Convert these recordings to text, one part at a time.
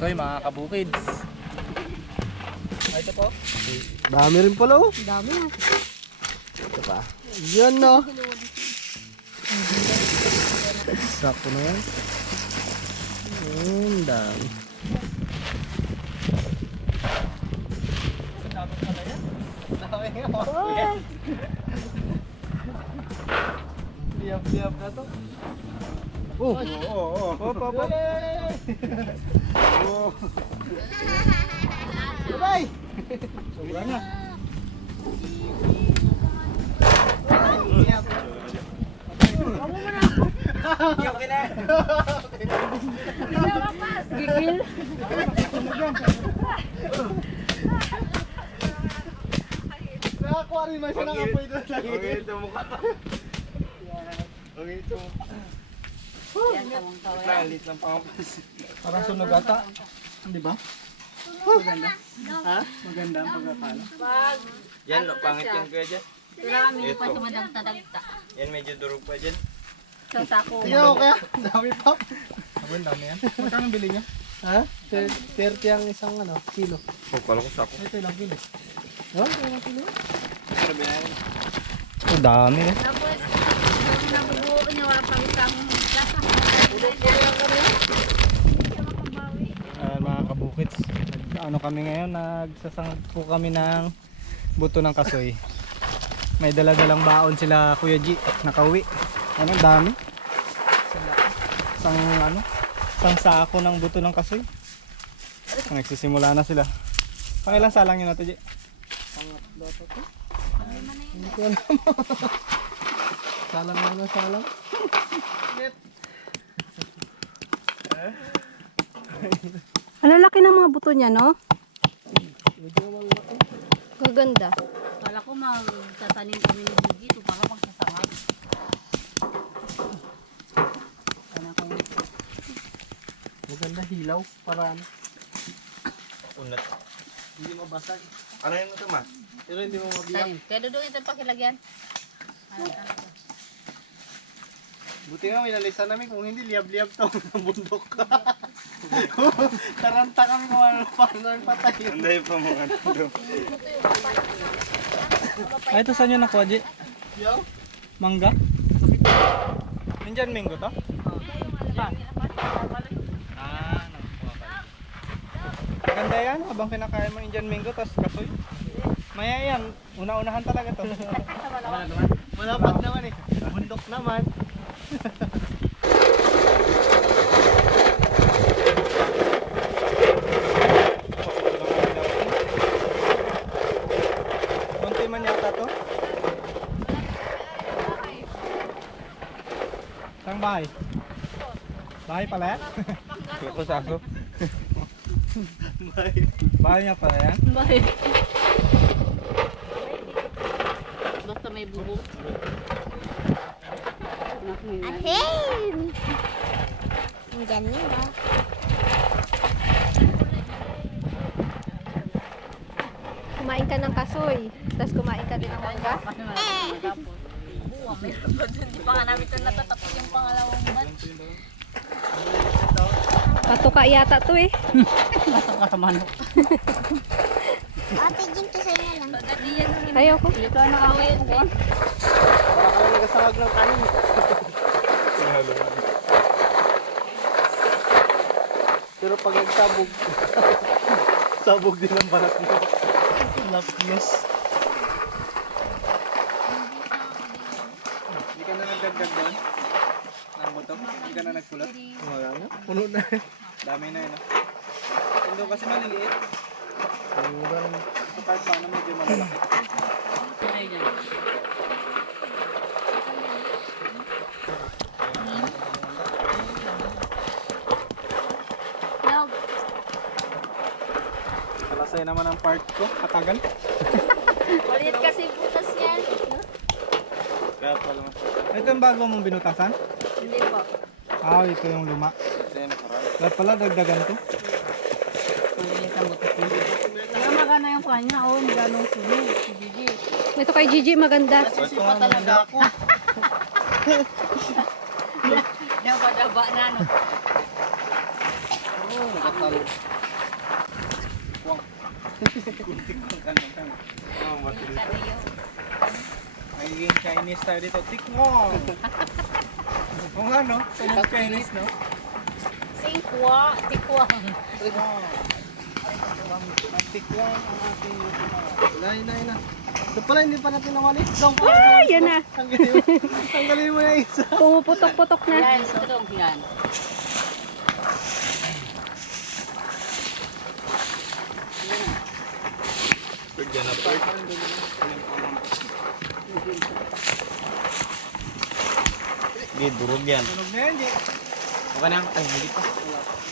kasoy mga kabukids. Ay, ito po. Dami rin pala oh. Dami na. Ito pa. Yan no. Sakto na yan. Ang dami. Liyap-liyap na to. Oh, Oo, oo. oh, papa. Oo. Bye. Sobra na. Okay na. Gigil. Nakakuha rin man siya ng apoy doon. Okay, ito mukha. Okay, ito mukha. Yan, tamang tawa. Lalit ng pangapos. Parang sunog ata. Di ba? Maganda. Ha? Maganda ang pagkakala. Pag Yan, no, pangit yung kuya dyan. sila kami yung Ito. patumadagta-dagta. Yan, medyo durog pa dyan. Sa sako. Tingnan mo kaya. Dami pa. Yung dami yan. Magkano bili niya? Ha? 30 ang isang ano, kilo. Oh, kala ko sako. Ito ilang kilo? No? Ilang kilo? Yan. Ang dami eh. Tapos, nabubuo niya, wala pang isang Ayan mga kabukits. Ano kami ngayon, nagsasang po kami ng buto ng kasoy. May daladalang baon sila Kuya G, nakauwi. Ano, dami. Isang ano, isang sako ng buto ng kasoy. Nagsisimula na sila. Pangilang salang yun natin, G? Pangatlo to to. Hindi ko alam. salang na salang. Ang lalaki ng mga buto niya, no? Gaganda. Kala ko magtatanim kami ni Gigi ito para magsasangag. Ano ko Maganda hilaw para ano. Unat. Hindi mabasag. Ano yun ito, ma? Pero hindi mo mabiyak. Tanim. Kaya doon ito pakilagyan. Ano, ano. Buti nga minalisan namin kung hindi liab-liab to ng bundok. Taranta kami kung ano paano ang patay. Anday pa mga ano. Ay, ito saan nyo nakuha, Ji? Yo? Mangga? Nandyan mango to? Ah, nakuha pala. Maganda yan, habang kinakain mo Indian mango, tapos kasoy. Maya yan, una-unahan talaga to. Malapat naman eh. Bundok naman. Konti man yata to. Saan bahay? Bahay pala yan? Ako sako. bahay. Bahay niya pala yan? Bakit? Basta may bubong. Ahem! Ang ganyan, no? Kumain ka ng kasoy, tapos kumain ka din ng mangga. Na Hindi pa nga namin ito natatapos yung pangalawang batch. Patuka yata to eh. Basta ka sa manok. Ate, Jim, to sa'yo lang. Ayoko. Ito ang nakawin nagasawag ng kanin. Pero pag nagsabog, sabog din ang balat mo. Lapnos. Hindi ka na nagdagdag doon? Ng buto? Hindi ka na nagpulat? Wala na. Puno na. Dami na yun. ah. Ito kasi maliliit. Sa part paano medyo malalaki. Log. Kalasay naman ang part ko. Katagal. Maliit kasi butas yan. Kaya pala mas. Ito yung bago mong binutasan? Hindi po. Ah, ito yung luma. Ito yung nakaraan. Pala dagdagan to. Maliit ang butas niya. Kaya magana yung kanya. Oh, magana yung sunog. Si Gigi. Ito kay Gigi maganda. Sisipa talaga ako. Daba-daba na, no? kasal. Magiging Chinese tayo dito. Tikmong! Kung ano, tunog Chinese, no? Singkwa, tikwa. Tikmong! Tikmong ang ating Inay, inay, inay. Ito pala, hindi pa natin nawali. Dong, Ah, yan na. Tanggalin mo. Na isa. Pumuputok-putok na. Yan, sodong yan. Hindi, durog yan. tunog na yan, di. Okay na, ay, hindi pa.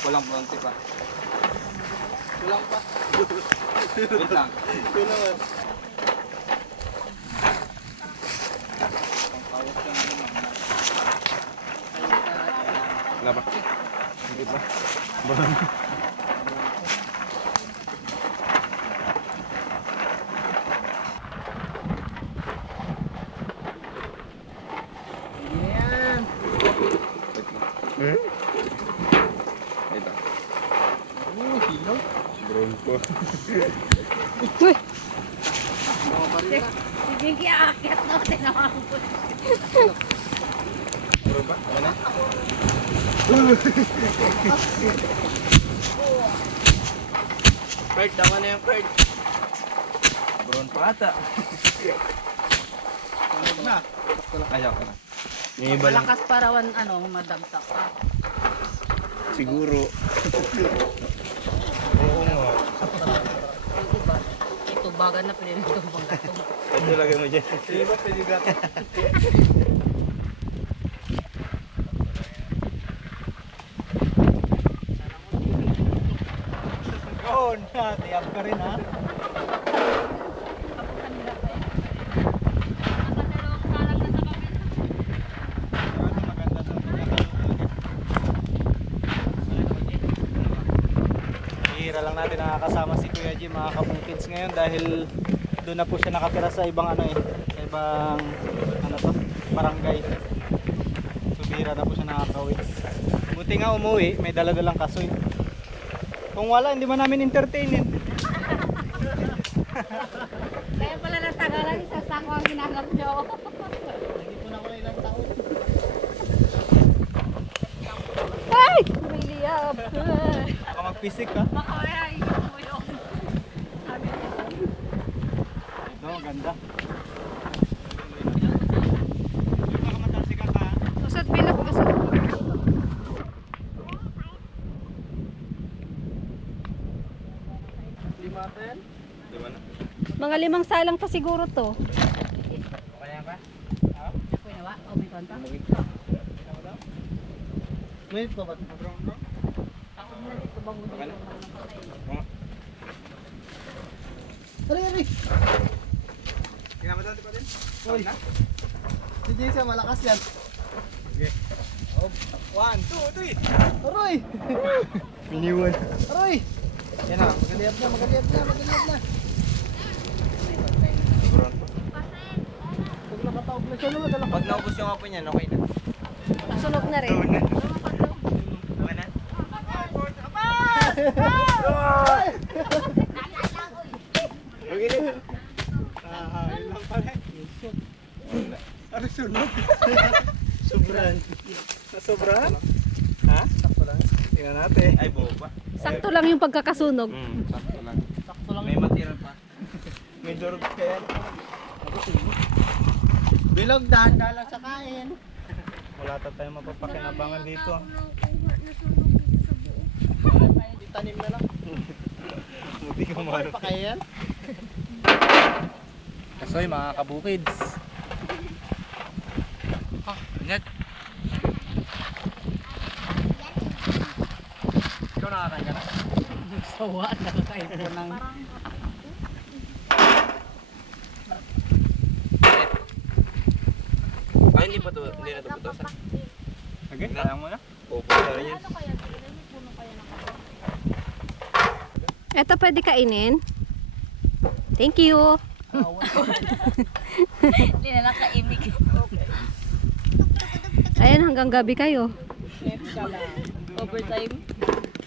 Walang bronze pa. Kulang pa. Wait lang. Kulang Wala ba? Hindi pa. Yan. Hmm? Ito. Oh, hilaw. Brown po. Uy, Sige, kiakit na. Tinawag ko. Pa? Okay na? Ferd, tama na yung Ferd. Brown pa ata. Tunog na. Ayaw ka na. May iba lang. Malakas parawan, ano, madamsak ka. Siguro. Oo nga. Diba? Ito, baga na pinilitong bang gato. Ito lagay mo dyan. Sige ba, pwede gato? Yun, ha, tiyap ka rin ha. Ano, maganda to. Hihira lang natin nakakasama si Kuya Jim mga kabukits ngayon dahil doon na po siya nakatira sa ibang ano eh, sa ibang ano to, barangay. So bihira na po siya nakakauwi. Buti nga umuwi, may dala-dalang kasoy. Kung wala, hindi man namin entertainin. Kaya pala natagalan, isang sako ang ginagap nyo. ay! William. Baka magpisik ka. Baka kaya ikot mo yun. No, ganda. Usad bilog, usad. Lima ata yan? Lima na. Mga limang salang pa siguro to. Kaya ka? Ako yun, wa? O, may konta? May pa ba? Ako na dito bang Okay na. Aray, aray! Kinamatal pa din? Uy. Si Jason, malakas yan. Okay. Oh, one, two, three! Aray! Miniwan. Aray! Yan na, magaliyap na, magaliyap na, magaliyap na. Brown pa. Pag nakataog na siya, naman dala Pag naubos yung apo niyan, okay na. Sunog na rin. Okay na. Okay na? Okay na. Ah, yun lang pala. Ano sunog? Sobran. Nasobran? Ha? Sakto lang. Tingnan natin. Ay, boba. Sakto lang yung pagkakasunog. Hmm, sakto lang. Sakto lang. May material pa. May durog ka yan. Bilog, dahan-dahan lang sa kain. Wala ta tayong mapapakinabangan dito. Tanim na lang. Buti ka maro. Pa kaya yan? Kasoy mga kabukids. Ingat. Ikaw nakakain ka na? Sawa, nakakain ko ng... Ay, hindi pa to, hindi na to putosan. Okay, sayang mo na. Opo, sorry yan. Eto pwede kainin. Thank you. Hindi na nakaimig. Ayan, hanggang gabi kayo. Overtime.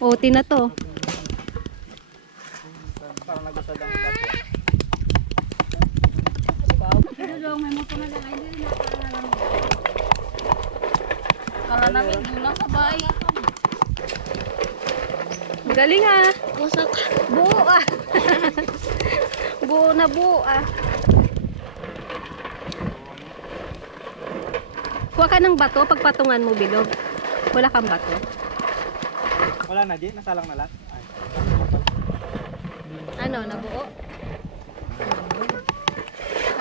OT na to. Parang nagusad ang. Kala namin doon lang sa bahay. Ang Galing ah. Buo ah. buo na buo ah. Kuha ka ng bato pagpatungan mo bilog. Wala kang bato. Wala na, Jay? Nasalang na lahat? Ay. Ano, nabuo?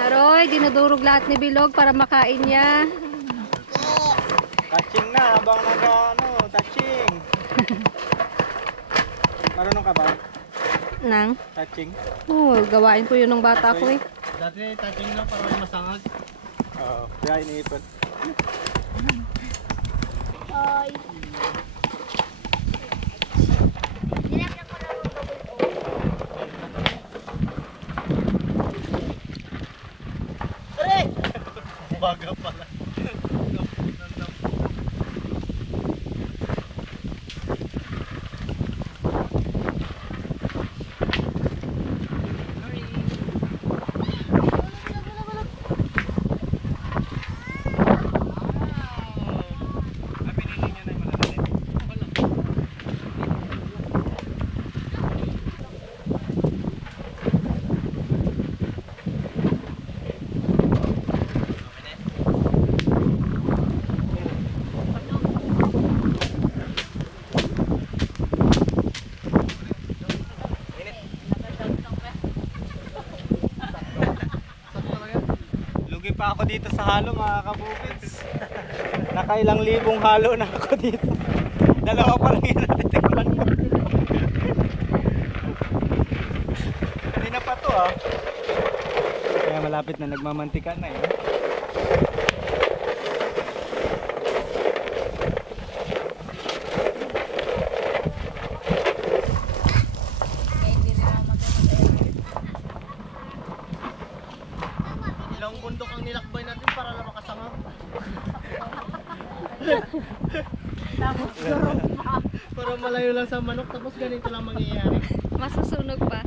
Aroy, dinudurog lahat ni Bilog para makain niya. Touching na habang nag ano, touching. Marunong ka ba? Nang? Touching? Oh, gawain ko yun ng bata ko eh. Dati touching lang para masangag. Oo, kaya iniipon. 哎。Pa ako dito sa halo mga kabukits. Nakailang libong halo na ako dito. Dalawa pa lang yung natitikman ko. Kanina pa to ah. Kaya malapit na nagmamantika na eh. Ilang bundok ang nilakbay natin para lang makasangap. para malayo lang sa manok tapos ganito lang mangyayari. Masusunog pa.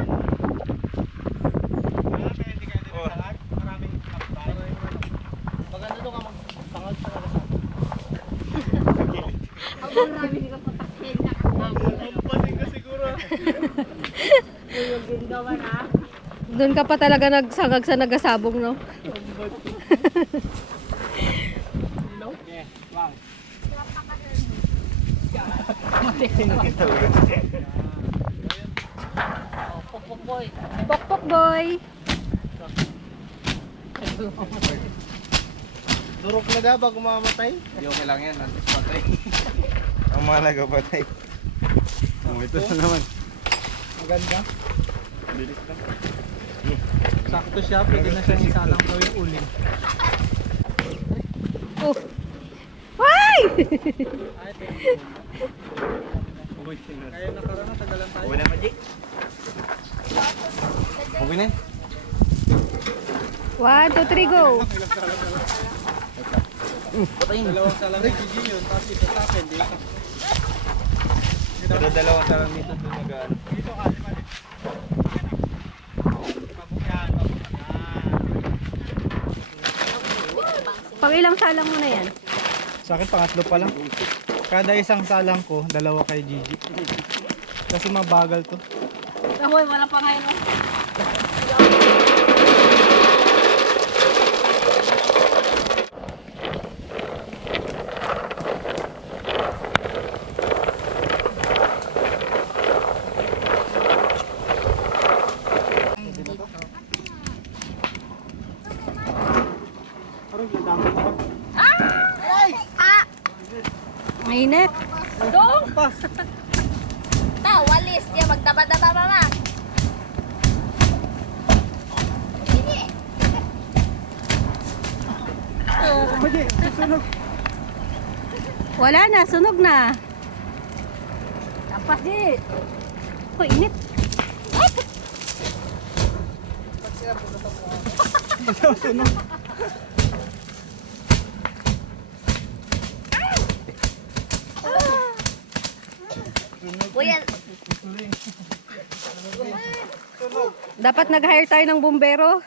Maganda doon ka pa talaga nagsangag sa nagasabong, no? Yeah, wow. Pupupoy. Pokpok boy! Durok na daw bago mamatay. Hindi okay lang yan. Antes patay. Ang malaga patay. Oh, ito na naman. Maganda. Bilis lang. Sakto siya, pwede na siyang isalang gawing uling. Oh! Kaya nakaraan, tagalan tayo. Uwi na ka, Jake. Uwi na. One, two, three, go! Patayin. Dalawang salang ni Gigi yun, tapos ito sa akin, di ka. Pero dalawang sarang dito doon nag-ano. Dito ka. Pabukyan, pabukyan. Pang ilang salang mo na yan? Sa akin, pangatlo pa lang. Kada isang salang ko, dalawa kay Gigi. Kasi mabagal to. Kahoy, wala pa ngayon. Mainit. Dong! Ta, walis. Yan, magdaba-daba mama. Wala na, sunog na. Tapas di. Oh, init. Sunog. Kuya. Dapat nag-hire tayo ng bumbero.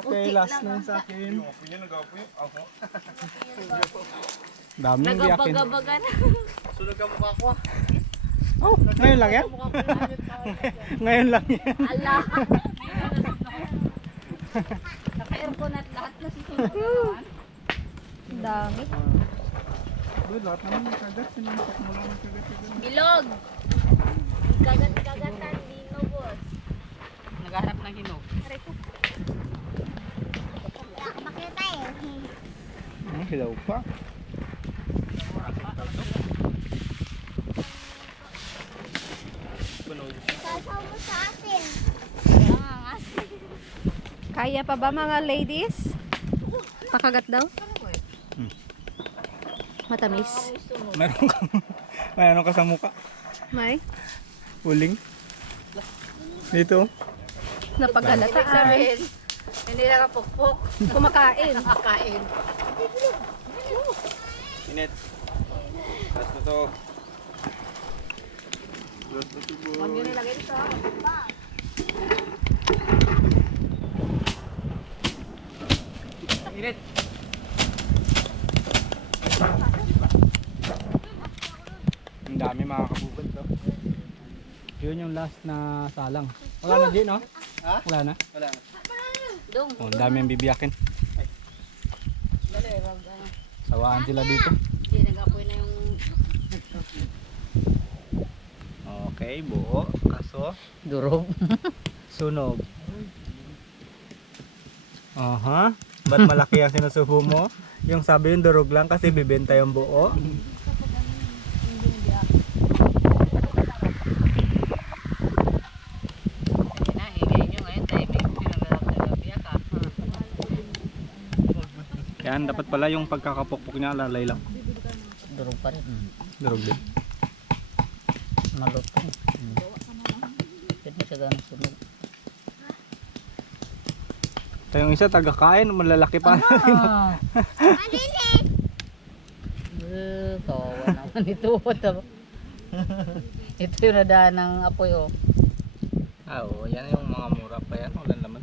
Okay, last na sa akin. Daming biyakin. Nagabagabagan. Oh, ngayon lang yan? ngayon lang yan. Ala. Naka-aircon at lahat kasi. Ang dami. Lahat naman yung kagat. Sinuntok mo lang yung kagat. Bilog. Kagat-kagatan, dino boss. Naghahanap ng hinog. Hmm, hilaw pa. Kaya pa ba mga ladies? Pakagat daw? Matamis. Meron ka, may ano ka sa muka. May? Uling. Dito. Napagalataan. Hindi nakapukpok. Kumakain. Nakakain. Init. Last na to. Last na to boy. Huwag nyo nilagay dito. Init. Ang dami makakabubad to. Yun yung last na salang. Wala na din, no? Ha? Wala na. Wala. Dong. Oh, ang dami yung bibiyakin. Sawaan sila dito. Hindi, nag-apoy na yung Okay, buo. Kaso, durog. sunog. Aha. Ba't malaki ang sinusubo mo? Yung sabi yung durog lang kasi bibenta yung buo. na, hingay nyo ngayon. Timing. Pinag-biyak ka. Yan, dapat pala yung pagkakapukpok niya lalay lang. Durog pa rin. Durog din. Malutong. Pwede siya ganang sunog. Ito yung isa, taga-kain, malalaki pa. Ah. Eh, kawawa naman ito. Ito Ito yung nadaan ng apoy oh. ah, oo, yan yung mga mura pa yan. Wala naman.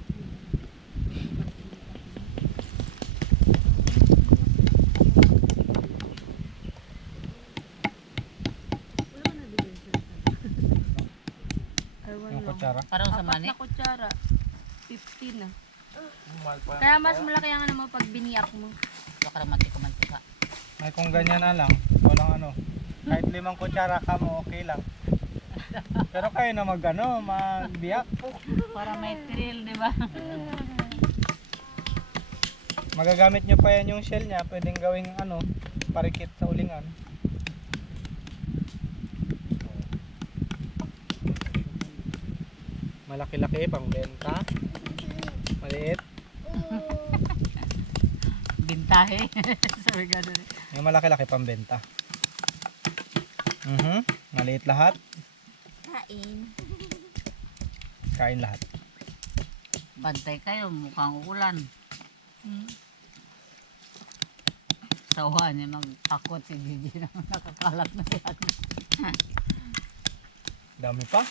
Yung kutsara. Parang sa mani. na kutsara. 50 na. Pa. Kaya mas malaki ang ano mo pag biniyak mo. Baka ramati ko man ka. Ay kung ganyan na lang, walang ano. Kahit limang kutsara ka mo, okay lang. Pero kayo na mag ano, magbiyak. Para may thrill, di ba? Magagamit nyo pa yan yung shell niya, pwedeng gawing ano, parikit sa ulingan. Malaki-laki pang benta. Maliit. Bintahe. Sabi ka doon. Yung malaki-laki pang benta. Mhm. Maliit lahat, Kain. kain lahat. Bantay kayo, mukhang ulan. Hmm. Sawa niya magtakot si Gigi na nakakalat na yan. Dami pa.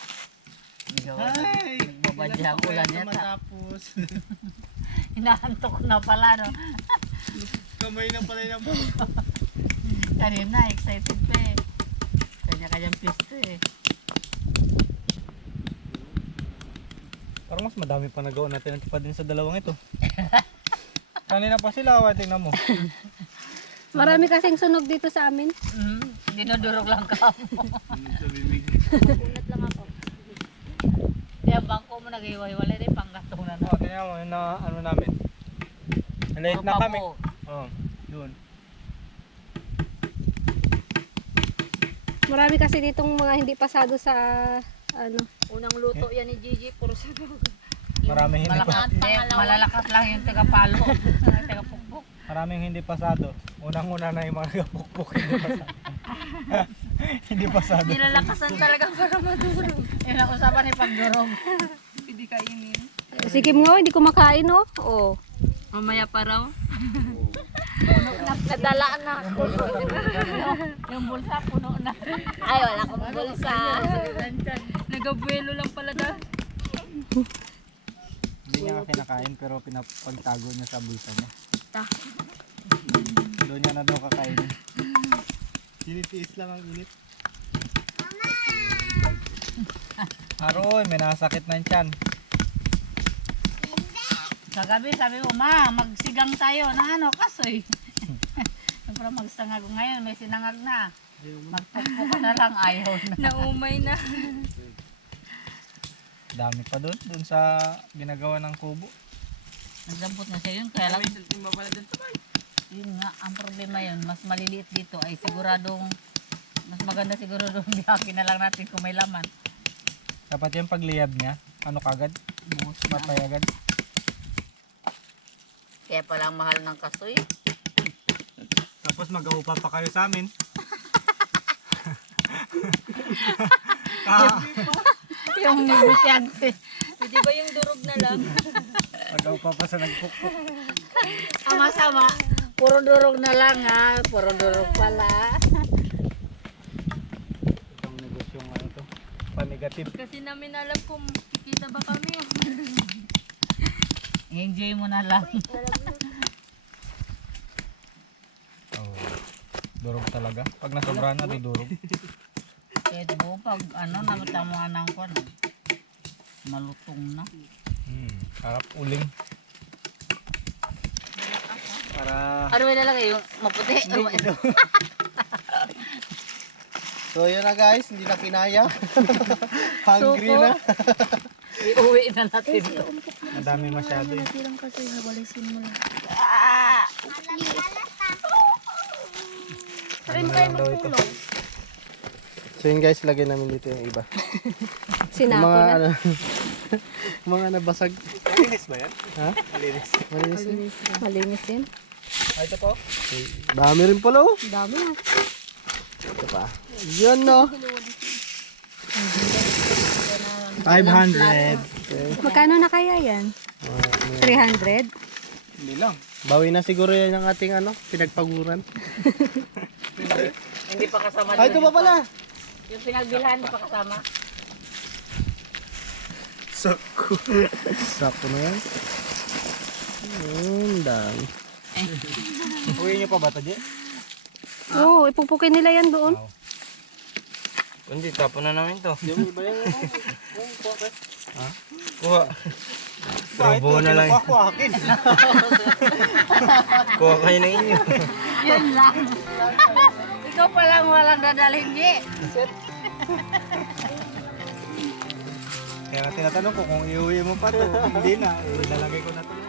Nagbabadya ang ulan yata. Matapos. Inaantok na pala no. Kamay na pala yung Kanina, excited pa eh. Kanya-kanyang pisto eh. Parang mas madami pa nagawa natin at pa din sa dalawang ito. Kanina pa sila, awa, tingnan mo. Marami kasing sunog dito sa amin. Mm, dinudurog lang ka mo. Ako. Kaya nag-iwalay rin panggatong na Oh, tingnan mo, yun na ano namin. Late na kami. Oh, yun. Marami kasi ditong mga hindi pasado sa ano. Unang luto yan ni Gigi. Puro sabaw. Maraming hindi pa, Malakas, hindi, malalakas lang yung taga-palo. taga-pukpuk. maraming hindi pasado. Unang-una na yung mga gapukpuk hindi pasado. hindi pasado. Nilalakasan talaga para madurog. Yun ang usapan ni pagdurog. Hindi kainin. Sige mo, hindi kumakain oh. Oh. Mamaya pa raw. Nadalaan na ako. Yung bulsa puno na. Ay, wala akong bulsa. Nagabuelo lang pala daw. Hindi niya kinakain pero pinapagtago niya sa bulsa niya. Ta. Doon niya na daw kakainin. Tinitiis lang ang init. Aroy, may nasakit ng tiyan. Sa gabi sabi ko, ma, magsigang tayo ng ano, kasoy. Siyempre magsangag ngayon, may sinangag na. Magpukpuk ka na lang, ayaw na. Naumay na. Dami pa doon, doon sa ginagawa ng kubo. Nagdampot na siya yun, kaya lang yun nga, ang problema yun, mas maliliit dito ay siguradong, mas maganda siguro doon biyakin na lang natin kung may laman. Dapat yung pagliyab niya, ano kagad, Buhos na. patay agad. Kaya pala ang mahal ng kasoy. Tapos mag-aupa pa kayo sa amin. ah, yung negosyante. Pwede ba yung durog na lang? mag-aupa pa sa nagpukpuk. Ang masama, puro durog na lang ha. Puro durog pala. Itong negosyong ano to, panigative. Kasi namin alam kung kikita ba kami. Enjoy mo na lang. Oh, durog talaga. Pag nasobra na, dudurog. Kahit buo pag ano, namatamuan ng kon. Malutong na. Hmm, harap uling. Para Ano na lang yung maputi? So yun na guys, hindi na kinaya. Hungry na. Iuwi na natin. Madami masyado eh. Natirang kasi nabalisin mo lang. Try mo kayo magtulong. So yun guys, lagay namin dito yung iba. Sinabi mga na. ano, mga nabasag. Malinis ba yan? Ha? Malinis. Malinis. yun. Malinis din. Ah, ito po. Dami rin pala oh. Dami na. Ito pa. Yun no. 500. Okay. Magkano na kaya yan? 300? Hindi lang. Bawi na siguro yan ang ating ano, pinagpaguran. Pa kasama Ay, ito pa pala. Yung pinagbilhan, hindi pa kasama. Sako. Sako na yan. Yun, dami. Uwi niyo pa ba ito, Je? Oo, ipupukin nila yan doon. Hindi, tapon na namin to. Yung iba yung Kuha. Robo na lang. Ako akin. Kuha kayo ng inyo. Yun lang. Ikaw pa lang walang dadalhin, Ji. Kaya tinatanong ko kung iuwi mo pa to. Hindi na. Ilalagay ko na to.